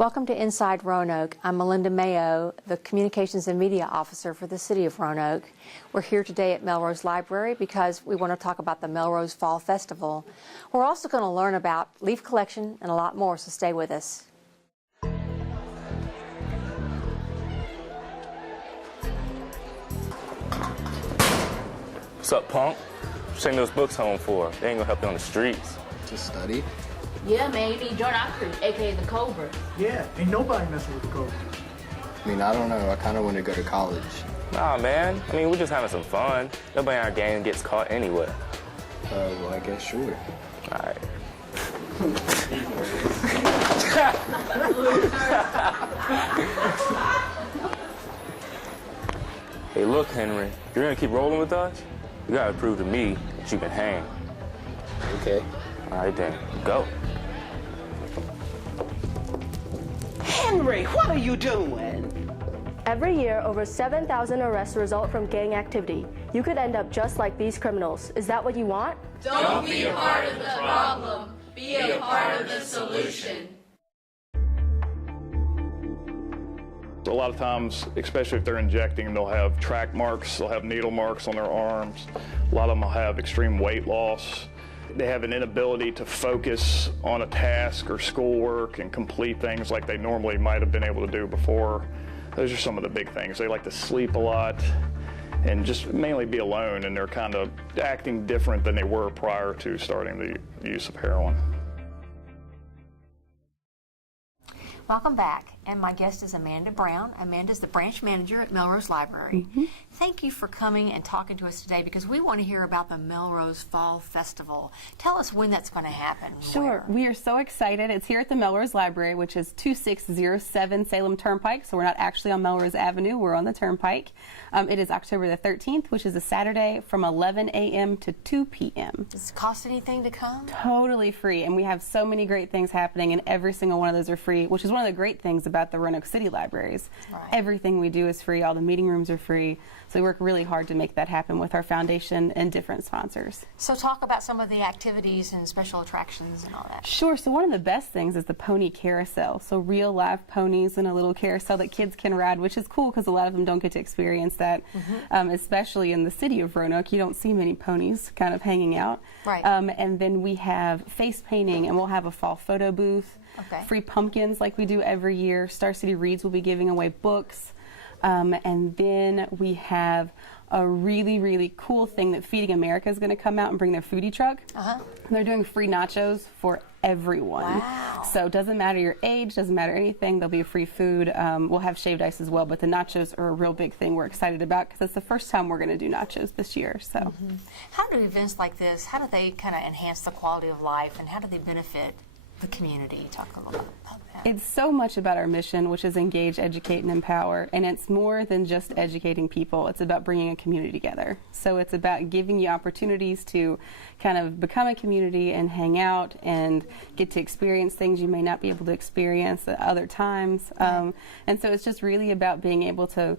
Welcome to Inside Roanoke. I'm Melinda Mayo, the Communications and Media Officer for the City of Roanoke. We're here today at Melrose Library because we want to talk about the Melrose Fall Festival. We're also going to learn about leaf collection and a lot more, so stay with us. What's up, punk? Send those books home for. They ain't gonna help you on the streets. To study? Yeah, man, you need join our crew, aka the Cobra. Yeah, ain't nobody messing with the Cobra. I mean, I don't know. I kind of want to go to college. Nah, man. I mean, we're just having some fun. Nobody in our gang gets caught anyway. Well, I guess sure. All right. Hey, look, Henry. If you're gonna keep rolling with us, you gotta prove to me that you can hang. Okay. All right, then. Go. Henry, what are you doing? Every year, over 7,000 arrests result from gang activity. You could end up just like these criminals. Is that what you want? Don't be a part of the problem. Be a part of the solution. A lot of times, especially if they're injecting, they'll have track marks, they'll have needle marks on their arms. A lot of them will have extreme weight loss. They have an inability to focus on a task or schoolwork and complete things like they normally might have been able to do before. Those are some of the big things. They like to sleep a lot and just mainly be alone, and they're kind of acting different than they were prior to starting the use of heroin. Welcome back, and my guest is Amanda Brown. Amanda's the branch manager at Melrose Library. Thank you for coming and talking to us today because we want to hear about the Melrose Fall Festival. Tell us when that's going to happen. Sure. We are so excited. It's here at the Melrose Library, which is 2607 Salem Turnpike, so we're not actually on Melrose Avenue. We're on the Turnpike. It is October the 13th, which is a Saturday from 11 a.m. to 2 p.m. Does it cost anything to come? Totally free, and we have so many great things happening, and every single one of those are free, which is one of the great things about the Roanoke City Libraries. Right. Everything we do is free. All the meeting rooms are free. So we work really hard to make that happen with our foundation and different sponsors. So talk about some of the activities and special attractions and all that. Sure. So one of the best things is the pony carousel. So real live ponies in a little carousel that kids can ride, which is cool because a lot of them don't get to experience that, especially in the city of Roanoke. You don't see many ponies kind of hanging out. Right. And then we have face painting, and we'll have a fall photo booth. Okay. Free pumpkins like we do every year. Star City Reads will be giving away books. And then we have a really, really cool thing that Feeding America is going to come out and bring their foodie truck. They're doing free nachos for everyone. Wow. So it doesn't matter your age, doesn't matter anything. There'll be free food. We'll have shaved ice as well, but the nachos are a real big thing we're excited about because it's the first time we're going to do nachos this year. So, How do events like this, how do they kind of enhance the quality of life, and how do they benefit the community? Talk a little bit about that. It's so much about our mission, which is engage, educate, and empower. And it's more than just educating people. It's about bringing a community together. So it's about giving you opportunities to kind of become a community and hang out and get to experience things you may not be able to experience at other times. And so it's just really about being able to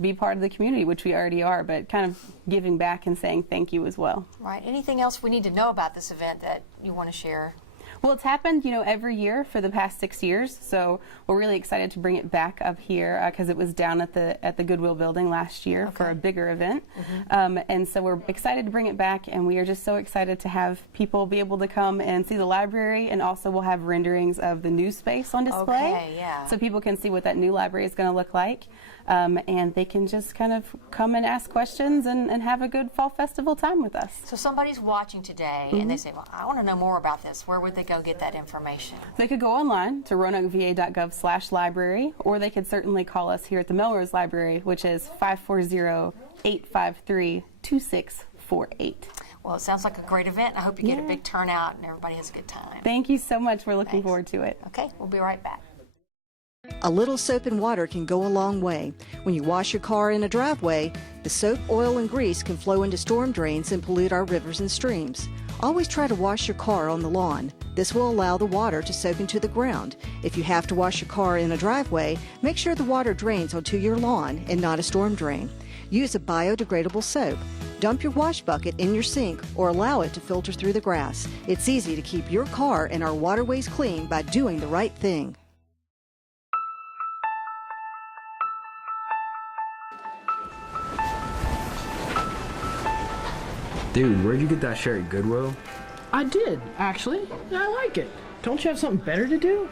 be part of the community, which we already are, but kind of giving back and saying thank you as well. Right. Anything else we need to know about this event that you want to share? Well, it's happened, every year for the past 6 years, so we're really excited to bring it back up here because it was down at the Goodwill building last year for a bigger event. And so we're excited to bring it back, and we are just so excited to have people be able to come and see the library, and also we'll have renderings of the new space on display. Okay, yeah. So people can see what that new library is going to look like. And they can just kind of come and ask questions and have a good fall festival time with us. So somebody's watching today and they say, well, I want to know more about this. Where would they go get that information? They could go online to roanokeva.gov/library, or they could certainly call us here at the Melrose Library, which is 540-853-2648. Well, it sounds like a great event. I hope you get a big turnout and everybody has a good time. Thank you so much. We're looking forward to it. Okay, we'll be right back. A little soap and water can go a long way. When you wash your car in a driveway, the soap, oil, and grease can flow into storm drains and pollute our rivers and streams. Always try to wash your car on the lawn. This will allow the water to soak into the ground. If you have to wash your car in a driveway, make sure the water drains onto your lawn and not a storm drain. Use a biodegradable soap. Dump your wash bucket in your sink or allow it to filter through the grass. It's easy to keep your car and our waterways clean by doing the right thing. Dude, where'd you get that shirt at Goodwill? I did, actually. I like it. Don't you have something better to do?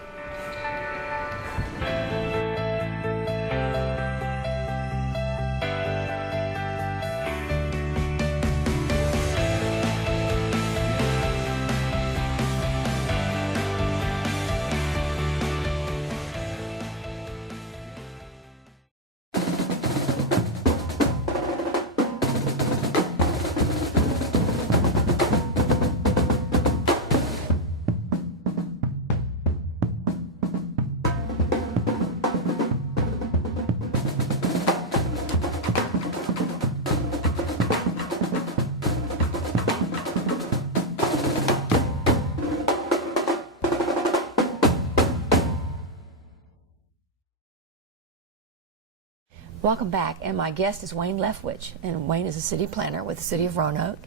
Welcome back, and my guest is Wayne Leftwich, and Wayne is a city planner with the City of Roanoke,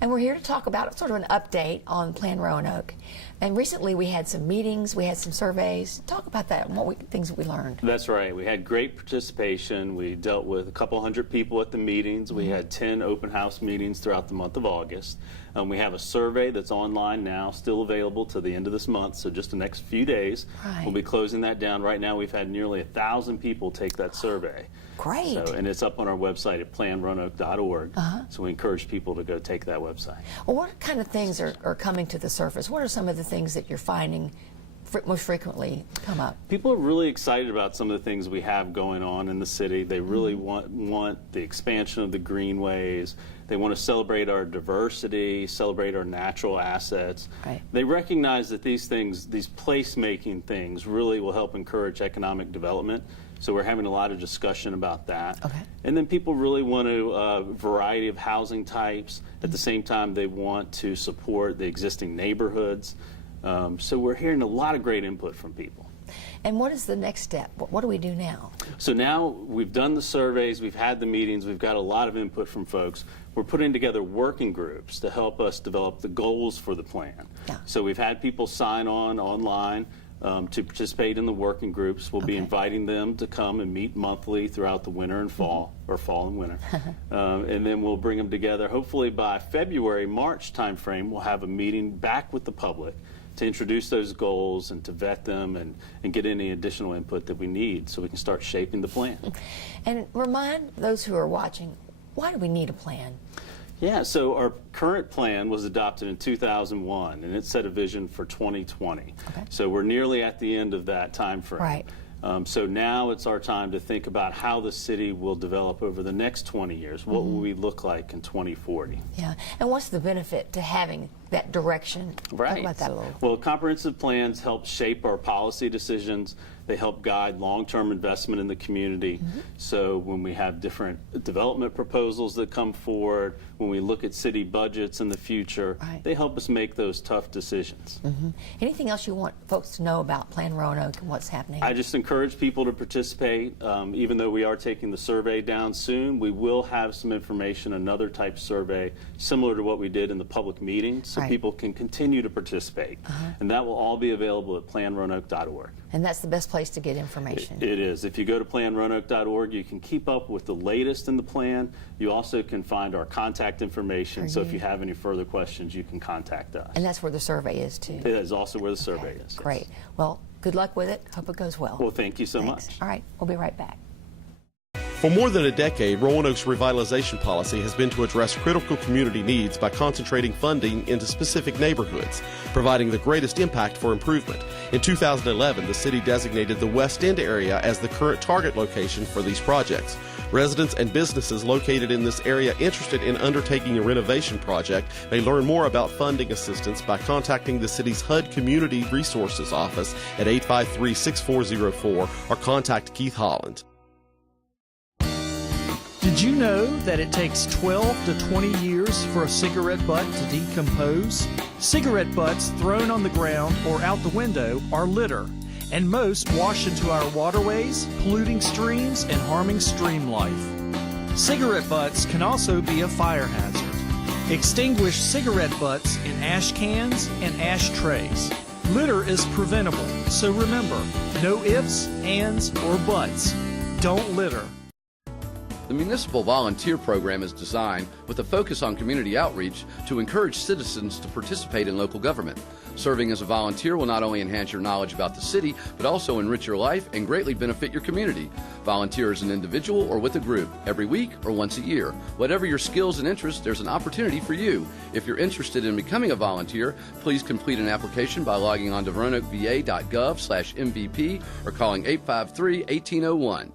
and we're here to talk about sort of an update on Plan Roanoke. And recently we had some meetings, we had some surveys. Talk about that and things that we learned. That's right. We had great participation. We dealt with a couple hundred people at the meetings. We had 10 open house meetings throughout the month of August. We have a survey that's online now, still available to the end of this month, so just the next few days. Right. We'll be closing that down. Right now we've had nearly 1,000 people take that survey. Great. So, and it's up on our website at planroanoke.org. So we encourage people to go take that website. Well, what kind of things are coming to the surface? What are some of the things that you're finding most frequently come up? People are really excited about some of the things we have going on in the city. They really want the expansion of the greenways. They want to celebrate our diversity, celebrate our natural assets. Right. They recognize that these things, these place-making things, really will help encourage economic development. So we're having a lot of discussion about that. Okay. And then people really want a variety of housing types. At the same time, they want to support the existing neighborhoods. So we're hearing a lot of great input from people. And what is the next step? What do we do now? So now we've done the surveys, we've had the meetings, we've got a lot of input from folks. We're putting together working groups to help us develop the goals for the plan. Yeah. So we've had people sign on online to participate in the working groups. We'll be inviting them to come and meet monthly throughout the winter and fall, or fall and winter. And then we'll bring them together. Hopefully by February, March timeframe, we'll have a meeting back with the public to introduce those goals and to vet them and get any additional input that we need so we can start shaping the plan. And remind those who are watching, why do we need a plan? Yeah, so our current plan was adopted in 2001, and it set a vision for 2020. Okay. So we're nearly at the end of that time frame. Right. So now it's our time to think about how the city will develop over the next 20 years. What will we look like in 2040? Yeah, and what's the benefit to having that direction? Right. Talk about that a little. Well, comprehensive plans help shape our policy decisions. They help guide long-term investment in the community. So when we have different development proposals that come forward, when we look at city budgets in the future, they help us make those tough decisions. Anything else you want folks to know about Plan Roanoke and what's happening? I just encourage people to participate. Even though we are taking the survey down soon, we will have some information, another type survey, similar to what we did in the public meetings, so people can continue to participate. And that will all be available at planroanoke.org. And that's the best place to get information. It is. If you go to planroanoke.org, you can keep up with the latest in the plan. You also can find our contact information, so if you have any further questions, you can contact us. And that's where the survey is, too. It is also where the survey is. Yes. Great. Well, good luck with it. Hope it goes well. Well, thank you so much. All right. We'll be right back. For more than a decade, Roanoke's revitalization policy has been to address critical community needs by concentrating funding into specific neighborhoods, providing the greatest impact for improvement. In 2011, the city designated the West End area as the current target location for these projects. Residents and businesses located in this area interested in undertaking a renovation project may learn more about funding assistance by contacting the city's HUD Community Resources Office at 853-6404 or contact Keith Holland. Did you know that it takes 12 to 20 years for a cigarette butt to decompose? Cigarette butts thrown on the ground or out the window are litter, and most wash into our waterways, polluting streams and harming stream life. Cigarette butts can also be a fire hazard. Extinguish cigarette butts in ash cans and ashtrays. Litter is preventable, so remember, no ifs, ands, or buts. Don't litter. The Municipal Volunteer Program is designed with a focus on community outreach to encourage citizens to participate in local government. Serving as a volunteer will not only enhance your knowledge about the city, but also enrich your life and greatly benefit your community. Volunteer as an individual or with a group, every week or once a year. Whatever your skills and interests, there's an opportunity for you. If you're interested in becoming a volunteer, please complete an application by logging on to roanokeva.gov/MVP or calling 853-1801.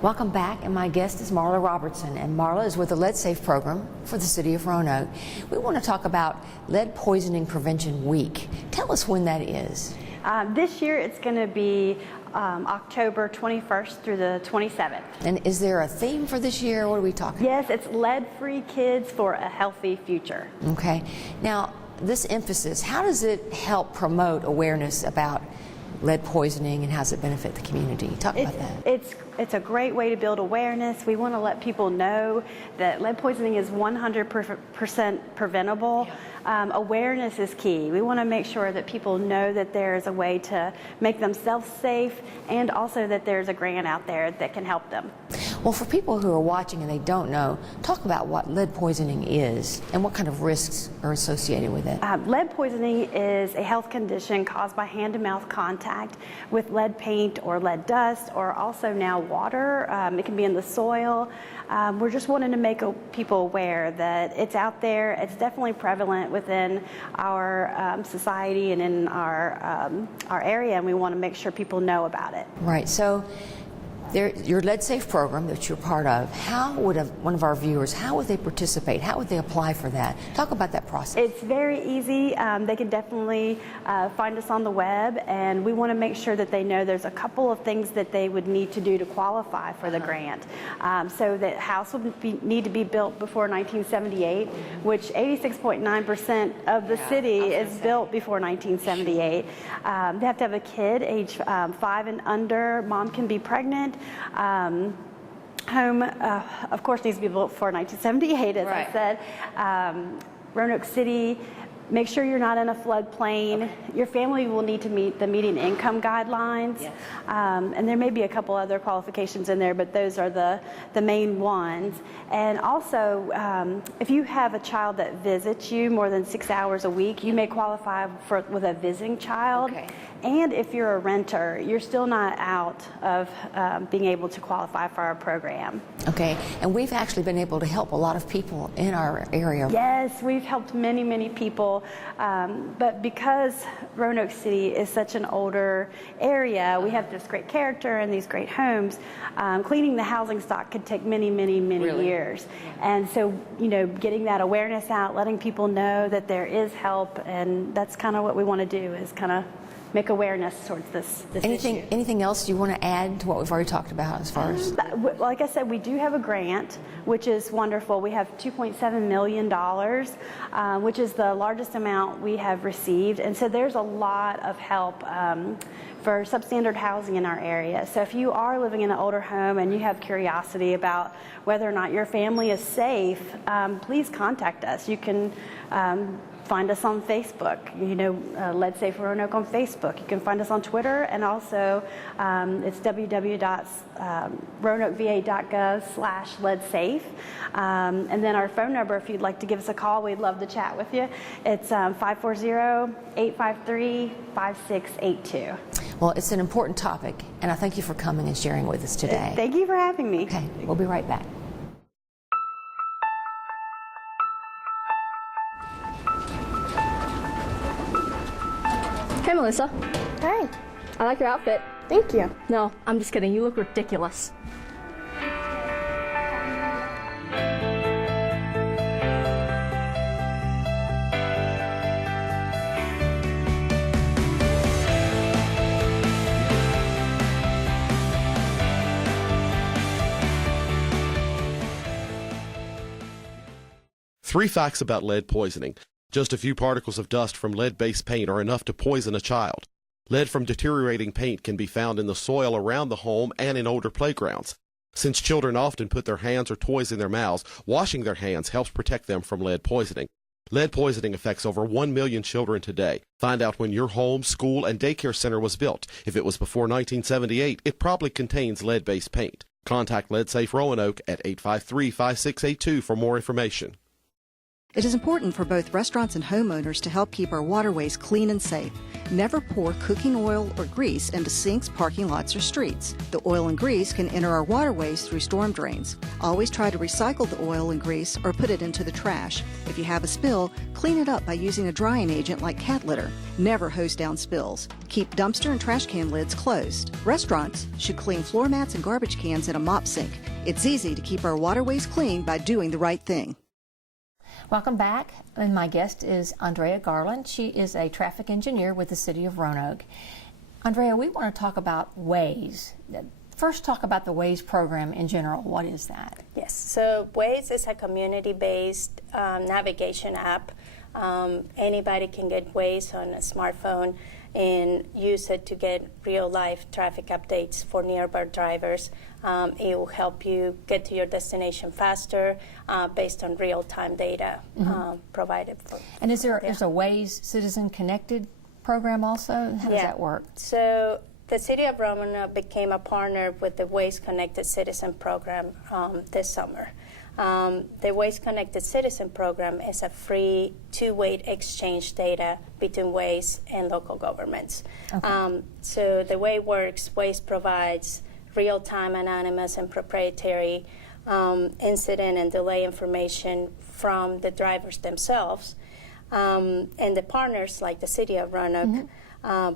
Welcome back, and my guest is Marla Robertson, and Marla is with the Lead Safe program for the city of Roanoke. We want to talk about Lead Poisoning Prevention Week. Tell us when that is. This year it's going to be October 21st through the 27th. And is there a theme for this year? What are we talking about? Yes, it's Lead-Free Kids for a Healthy Future. Okay. Now, this emphasis, how does it help promote awareness about lead poisoning and how does it benefit the community? Talk about that. It's a great way to build awareness. We want to let people know that lead poisoning is 100% preventable. Awareness is key. We want to make sure that people know that there's a way to make themselves safe and also that there's a grant out there that can help them. Well, for people who are watching and they don't know, talk about what lead poisoning is and what kind of risks are associated with it. Lead poisoning is a health condition caused by hand-to-mouth contact with lead paint or lead dust, or also now water. It can be in the soil. We're just wanting to make people aware that it's out there. It's definitely prevalent within our society and in our area, and we want to make sure people know about it. Right. So your Lead Safe program that you're part of, how would one of our viewers, how would they participate? How would they apply for that? Talk about that process. It's very easy. They can definitely find us on the web, and we want to make sure that they know there's a couple of things that they would need to do to qualify for the grant. So that house would need to be built before 1978, which 86.9% of the city is built before 1978. They have to have a kid age 5 and under. Mom can be pregnant. Home, of course, needs to be built before 1978, as I said. Roanoke City, make sure you're not in a floodplain. Okay. Your family will need to meet the median income guidelines. Yes. And there may be a couple other qualifications in there, but those are the main ones. And also, if you have a child that visits you more than 6 hours a week, you may qualify with a visiting child. Okay. And if you're a renter, you're still not out of being able to qualify for our program. Okay, and we've actually been able to help a lot of people in our area. Yes, we've helped many, many people. But because Roanoke City is such an older area, we have this great character and these great homes. Cleaning the housing stock could take many, many, many years. And so, getting that awareness out, letting people know that there is help, and that's kind of what we want to do, is kind of make awareness towards this issue. Anything else you want to add to what we've already talked about as far as? Like I said, we do have a grant, which is wonderful. We have $2.7 million, which is the largest amount we have received. And so there's a lot of help for substandard housing in our area. So if you are living in an older home and you have curiosity about whether or not your family is safe, please contact us. You can find us on Facebook, Lead Safe Roanoke on Facebook. You can find us on Twitter, and also it's www.roanokeva.gov/leadsafe. And then our phone number, if you'd like to give us a call, we'd love to chat with you. It's 540-853-5682. Well, it's an important topic, and I thank you for coming and sharing with us today. Thank you for having me. Okay, we'll be right back. Hey, Melissa. Hey. I like your outfit. Thank you. No, I'm just kidding. You look ridiculous. Three facts about lead poisoning. Just a few particles of dust from lead-based paint are enough to poison a child. Lead from deteriorating paint can be found in the soil around the home and in older playgrounds. Since children often put their hands or toys in their mouths, washing their hands helps protect them from lead poisoning. Lead poisoning affects over 1 million children today. Find out when your home, school, and daycare center was built. If it was before 1978, it probably contains lead-based paint. Contact Lead Safe Roanoke at 853-5682 for more information. It is important for both restaurants and homeowners to help keep our waterways clean and safe. Never pour cooking oil or grease into sinks, parking lots, or streets. The oil and grease can enter our waterways through storm drains. Always try to recycle the oil and grease or put it into the trash. If you have a spill, clean it up by using a drying agent like cat litter. Never hose down spills. Keep dumpster and trash can lids closed. Restaurants should clean floor mats and garbage cans in a mop sink. It's easy to keep our waterways clean by doing the right thing. Welcome back, and my guest is Andrea Garland. She is a traffic engineer with the City of Roanoke. Andrea, we want to talk about Waze. First, talk about the Waze program in general. What is that? Yes, so Waze is a community-based navigation app. Anybody can get Waze on a smartphone and use it to get real-life traffic updates for nearby drivers. It will help you get to your destination faster based on real-time data provided. And is there a Waze Citizen Connected program also? How does that work? So the City of Roanoke became a partner with the Waze Connected Citizen program this summer. The Waze Connected Citizen program is a free two-way exchange data between Waze and local governments. Okay. So the way it works, Waze provides real-time, anonymous, and proprietary incident and delay information from the drivers themselves. And the partners, like the City of Roanoke,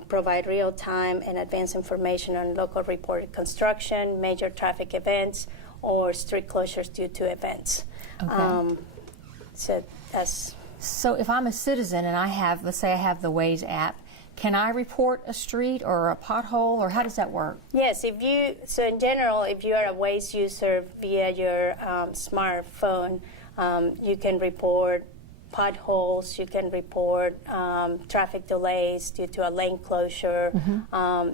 provide real-time and advanced information on local reported construction, major traffic events, or street closures due to events. Okay. So if I'm a citizen and let's say I have the Waze app, can I report a street or a pothole, or how does that work? Yes, so in general, if you are a Waze user via your smartphone, you can report potholes, you can report traffic delays due to a lane closure,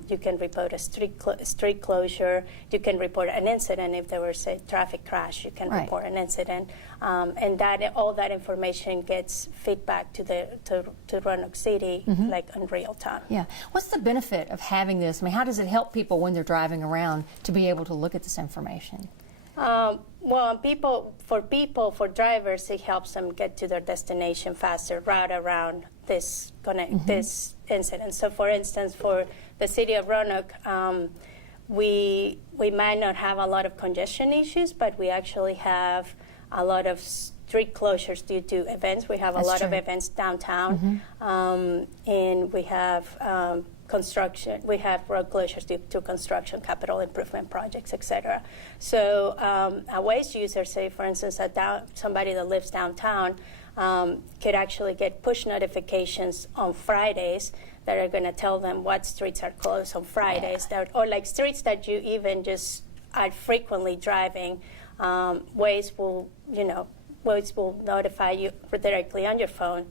you can report a street closure, you can report an incident if there was a traffic crash, you can report an incident, and all that information gets feedback to Roanoke City like in real time. Yeah. What's the benefit of having this? I mean, how does it help people when they're driving around to be able to look at this information? For drivers, it helps them get to their destination faster, route around this incident. So, for instance, for the City of Roanoke, we might not have a lot of congestion issues, but we actually have a lot of street closures due to events. We have a lot of events downtown, and we have construction. We have road closures due to construction, capital improvement projects, etc. So a Waze user, say for instance, somebody that lives downtown, could actually get push notifications on Fridays that are going to tell them what streets are closed on Fridays, or like streets that you even just are frequently driving. Waze will notify you directly on your phone.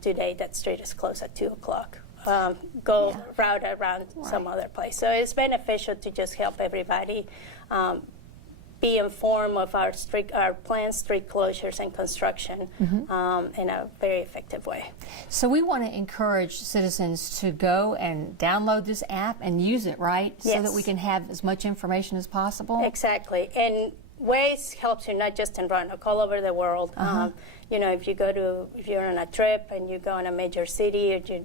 Today that street is closed at 2 o'clock. Route around some other place. So it's beneficial to just help everybody be informed of our planned street closures and construction in a very effective way. So we want to encourage citizens to go and download this app and use it, right? Yes. So that we can have as much information as possible? Exactly. And Waze helps you not just in Roanoke, all over the world. If you're on a trip and you go in a major city, or you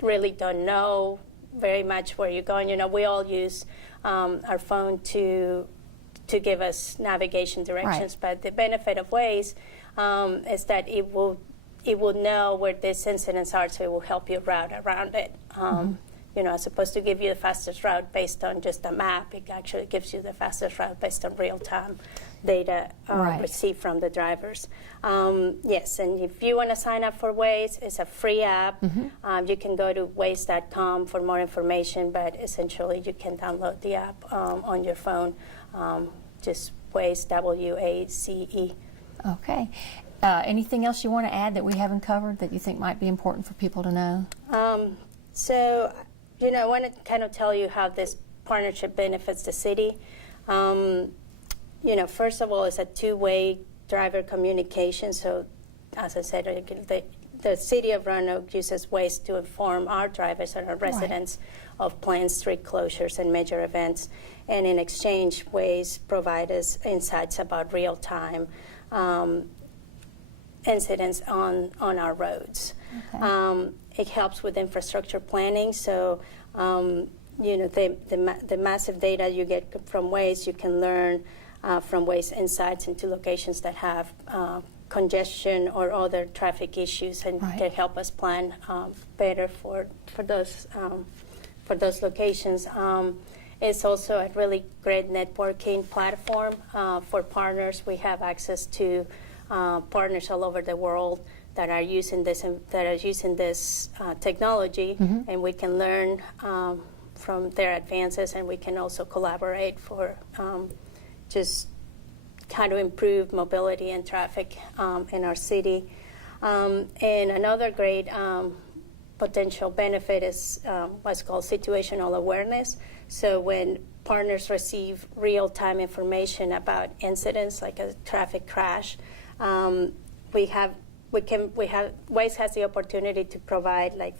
really don't know very much where you're going. We all use our phone to give us navigation directions. But the benefit of Waze is that it will know where these incidents are, so it will help you route around it. As opposed to give you the fastest route based on just a map, it actually gives you the fastest route based on real-time data received from the drivers. Yes, and if you want to sign up for Waze, it's a free app. You can go to waze.com for more information, but essentially you can download the app on your phone. Just Waze, W-A-Z-E. Okay. Anything else you want to add that we haven't covered that you think might be important for people to know? I want to kind of tell you how this partnership benefits the city. First of all, it's a two-way driver communication. So, as I said, the city of Roanoke uses waste to inform our drivers and our residents of planned street closures and major events, and in exchange, Waste provide us insights about real-time incidents on our roads. Okay. It helps with infrastructure planning, so the massive data you get from Waste, you can learn from Waste insights into locations that have congestion or other traffic issues, and can help us plan better for those locations. It's also a really great networking platform for partners. We have access to partners all over the world that are using this technology, and we can learn from their advances, and we can also collaborate for just kind of improve mobility and traffic in our city. And another great potential benefit is what's called situational awareness. So when partners receive real-time information about incidents like a traffic crash, Waste has the opportunity to provide like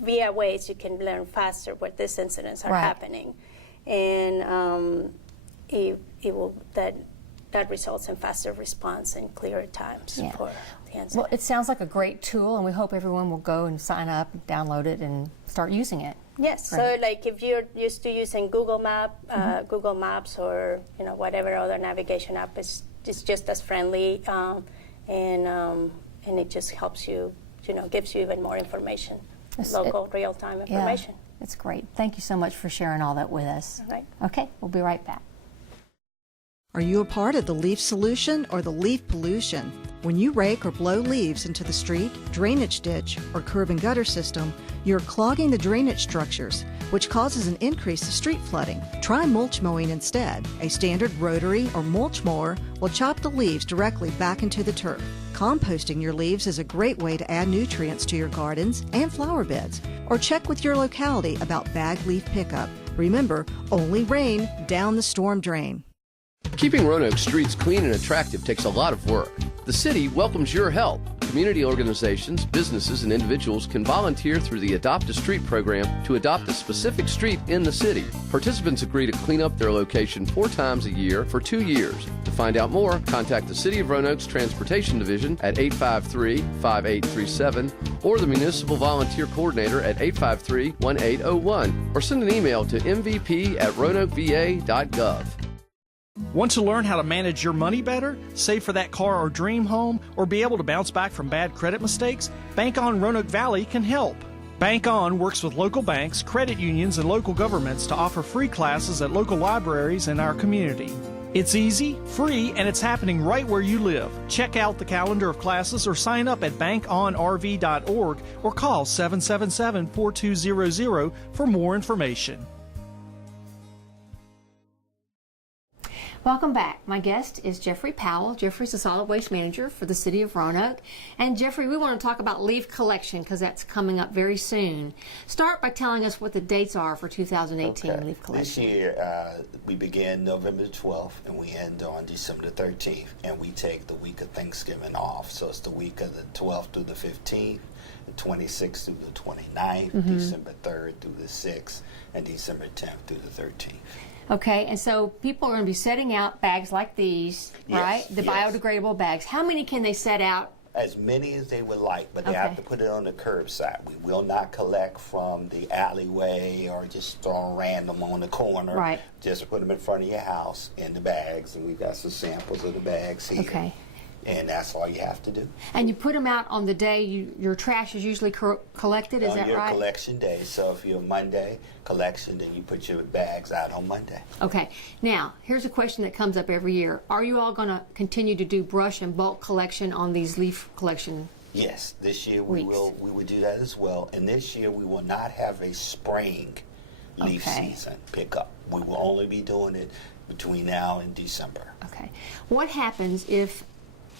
via Waste you can learn faster what these incidents are happening, and that results in faster response and clearer times for the incident. Well, it sounds like a great tool, and we hope everyone will go and sign up, download it, and start using it. Yes. So, like, if you're used to using Google Maps, or whatever other navigation app, it's just as friendly, and it just helps you, gives you even more information, local, real-time information. Yeah, it's great. Thank you so much for sharing all that with us. All right. Okay, we'll be right back. Are you a part of the leaf solution or the leaf pollution? When you rake or blow leaves into the street, drainage ditch, or curb and gutter system, you're clogging the drainage structures, which causes an increase of street flooding. Try mulch mowing instead. A standard rotary or mulch mower will chop the leaves directly back into the turf. Composting your leaves is a great way to add nutrients to your gardens and flower beds. Or check with your locality about bag leaf pickup. Remember, only rain down the storm drain. Keeping Roanoke streets clean and attractive takes a lot of work. The city welcomes your help. Community organizations, businesses, and individuals can volunteer through the Adopt a Street program to adopt a specific street in the city. Participants agree to clean up their location 4 times a year for 2 years. To find out more, contact the City of Roanoke's Transportation Division at 853-5837 or the Municipal Volunteer Coordinator at 853-1801, or send an email to mvp@roanokeva.gov. Want to learn how to manage your money better, save for that car or dream home, or be able to bounce back from bad credit mistakes? Bank On Roanoke Valley can help. Bank On works with local banks, credit unions, and local governments to offer free classes at local libraries in our community. It's easy, free, and it's happening right where you live. Check out the calendar of classes or sign up at bankonrv.org or call 777-4200 for more information. Welcome back. My guest is Jeffrey Powell. Jeffrey's the solid waste manager for the city of Roanoke. And Jeffrey, we want to talk about leaf collection because that's coming up very soon. Start by telling us what the dates are for 2018 leaf collection. This year, we begin November the 12th and we end on December the 13th. And we take the week of Thanksgiving off. So it's the week of the 12th through the 15th, the 26th through the 29th, December 3rd through the 6th, and December 10th through the 13th. Okay, and so people are going to be setting out bags like these, right? The biodegradable bags. How many can they set out? As many as they would like, but they have to put it on the curbside. We will not collect from the alleyway or just throw random on the corner. Right. Just put them in front of your house in the bags, and we've got some samples of the bags here. Okay. And that's all you have to do. And you put them out on the day your trash is usually collected, is that right? On your collection day. So if you're Monday collection, then you put your bags out on Monday. Okay. Now, here's a question that comes up every year. Are you all going to continue to do brush and bulk collection on these leaf collection? Yes. This year we will do that as well. And this year we will not have a spring leaf season pickup. We will only be doing it between now and December. Okay. What happens if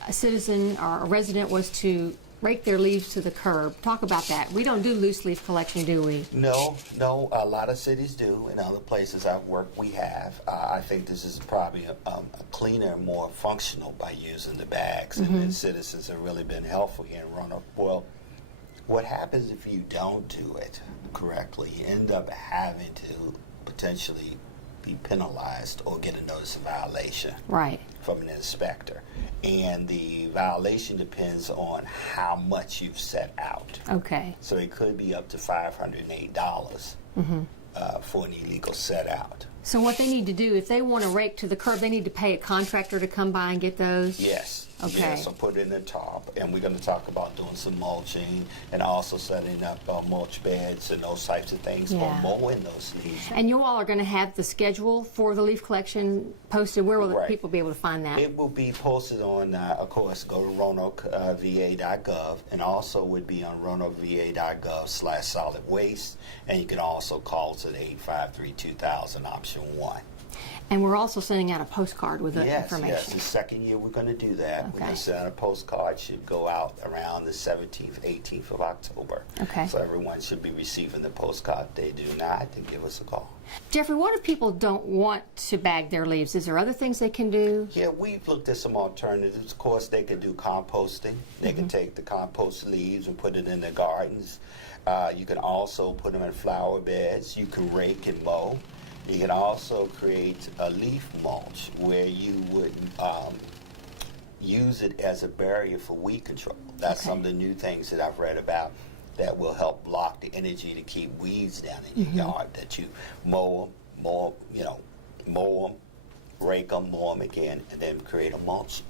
a citizen or a resident was to rake their leaves to the curb. Talk about that. We don't do loose leaf collection, do we? No, a lot of cities do. In other places I've worked, we have. I think this is probably a cleaner, more functional by using the bags, and citizens have really been helpful here in Roanoke. Well, what happens if you don't do it correctly? You end up having to potentially be penalized or get a notice of violation from an inspector. And the violation depends on how much you've set out. Okay. So it could be up to $508 for an illegal set out. So what they need to do, if they want to rake to the curb, they need to pay a contractor to come by and get those? Yes. Okay. Yes, so put it in the top. And we're going to talk about doing some mulching and also setting up mulch beds and those types of things or mowing those leaves. And you all are going to have the schedule for the leaf collection posted. Where will the people be able to find that? It will be posted on, of course, go to RoanokeVA.gov, and also would be on RoanokeVA.gov/solid waste. And you can also call us at 853-2000 option 1. And we're also sending out a postcard with the information. Yes, the second year we're going to do that. We're going to send out a postcard. Should go out around the 17th, 18th of October. Okay. So everyone should be receiving the postcard. If they do not, then give us a call. Jeffrey, what if people don't want to bag their leaves? Is there other things they can do? Yeah, we've looked at some alternatives. Of course, they can do composting. They can take the compost leaves and put it in their gardens. You can also put them in flower beds. You can rake and mow. You can also create a leaf mulch where you would use it as a barrier for weed control. That's some of the new things that I've read about that will help block the energy to keep weeds down in your yard. That you mow them, rake them, mow them again, and then create a mulch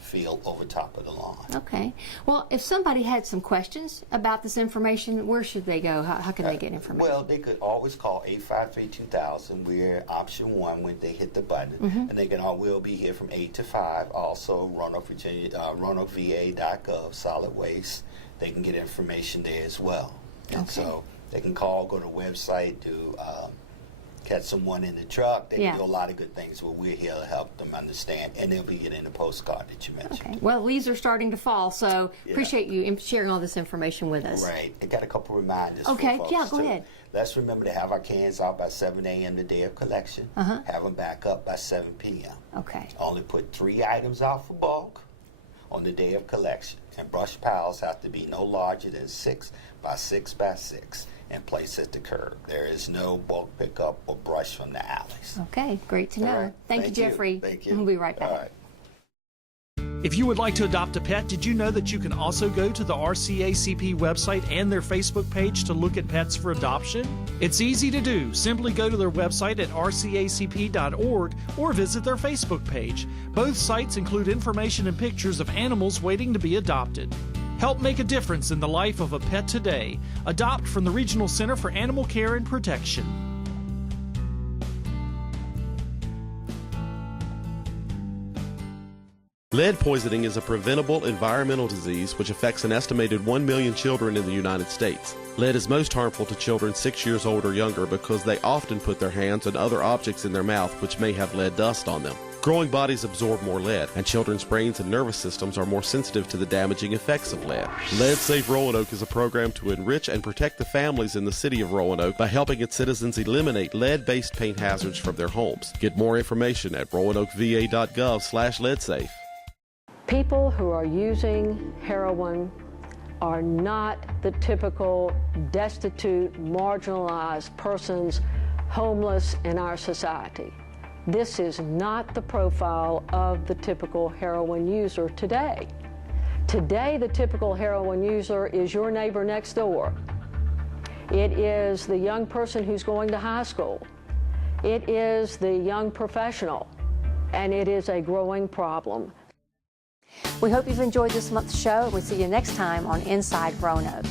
field over top of the lawn. Okay. Well, if somebody had some questions about this information, where should they go? How can they get information? Well, they could always call 853-2000. We're option 1 when they hit the button. And they can we'll be here from 8 to 5. Also, Roanoke, Virginia, RoanokeVA.gov, solid waste. They can get information there as well. And so they can call, go to the website, do catch someone in the truck. They can do a lot of good things, but we're here to help them understand, and they'll be getting the postcard that you mentioned. Okay. Well, leaves are starting to fall, so appreciate you sharing all this information with us. Right. I got a couple reminders for folks, go ahead. Let's remember to have our cans out by 7 a.m. the day of collection. Have them back up by 7 p.m. Okay. Only put 3 items out for bulk on the day of collection, and brush piles have to be no larger than 6 by 6 by 6. And place at the curb. There is no bulk pickup or brush from the alleys. Okay, great to know. Right. Thank you, Jeffrey. Thank you. We'll be right back. All right. If you would like to adopt a pet, did you know that you can also go to the RCACP website and their Facebook page to look at pets for adoption? It's easy to do. Simply go to their website at rcacp.org or visit their Facebook page. Both sites include information and pictures of animals waiting to be adopted. Help make a difference in the life of a pet today. Adopt from the Regional Center for Animal Care and Protection. Lead poisoning is a preventable environmental disease which affects an estimated 1 million children in the United States. Lead is most harmful to children 6 years old or younger because they often put their hands and other objects in their mouth which may have lead dust on them. Growing bodies absorb more lead, and children's brains and nervous systems are more sensitive to the damaging effects of lead. Lead Safe Roanoke is a program to enrich and protect the families in the city of Roanoke by helping its citizens eliminate lead-based paint hazards from their homes. Get more information at roanokeva.gov/leadsafe. People who are using heroin are not the typical destitute, marginalized persons, homeless in our society. This is not the profile of the typical heroin user today. Today, the typical heroin user is your neighbor next door. It is the young person who's going to high school. It is the young professional, and it is a growing problem. We hope you've enjoyed this month's show. We'll see you next time on Inside Roanoke.